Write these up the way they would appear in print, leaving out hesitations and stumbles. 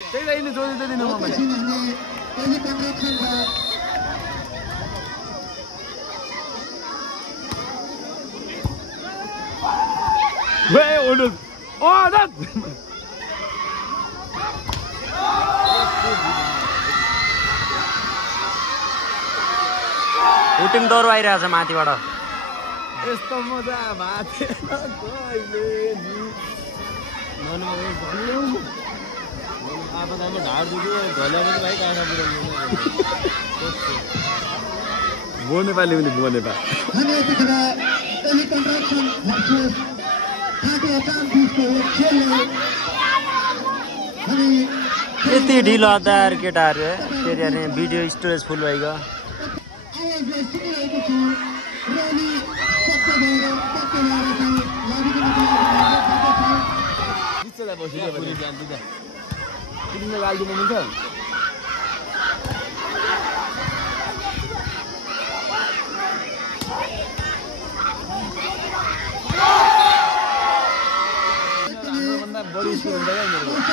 त्यही त यिनी जोडी दिनु मलाई वे ओड ओ दत हुटिङ डरो आइरहेछ माथिबाट यस्तो मजा माथि कहिले नि आफूसँग ढाड दुख्यो ढल्या पनि भाइ कहाँ पुऱ्याउनु बो नेपाली पनि बो नेपाल यति ढिलो हतार केटाहरू फेरि अनि भिडियो स्टोरेज फुल भइगयो गालिदिनु मिल्छ भन्दा बढी स्कुल हुन्छ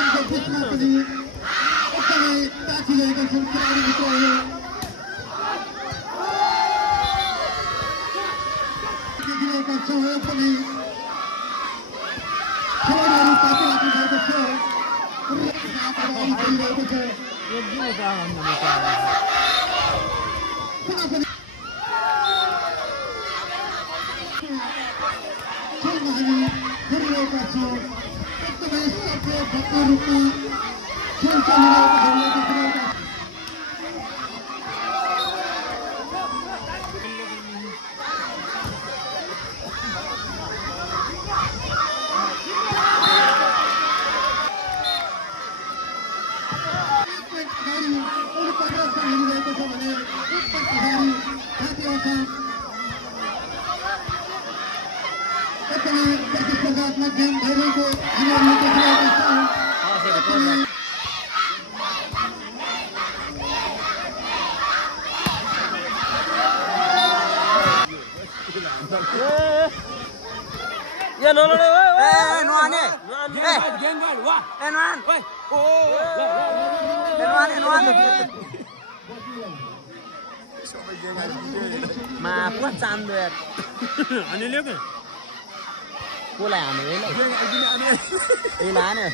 ये लो लो ए नुआने ए नुआन ओ नुआने मा पुरा चान्दो यार अनि ल्याउ के कोलाई हाने हैन ए लाने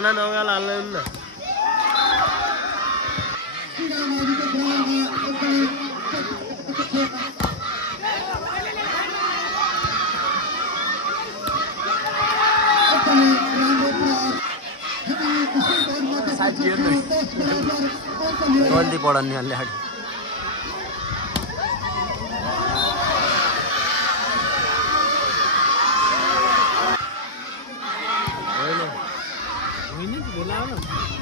खाना नगाल हाल्नु न जल्दी पढ्ने अलि अगाडि होइन होइन भेला हो न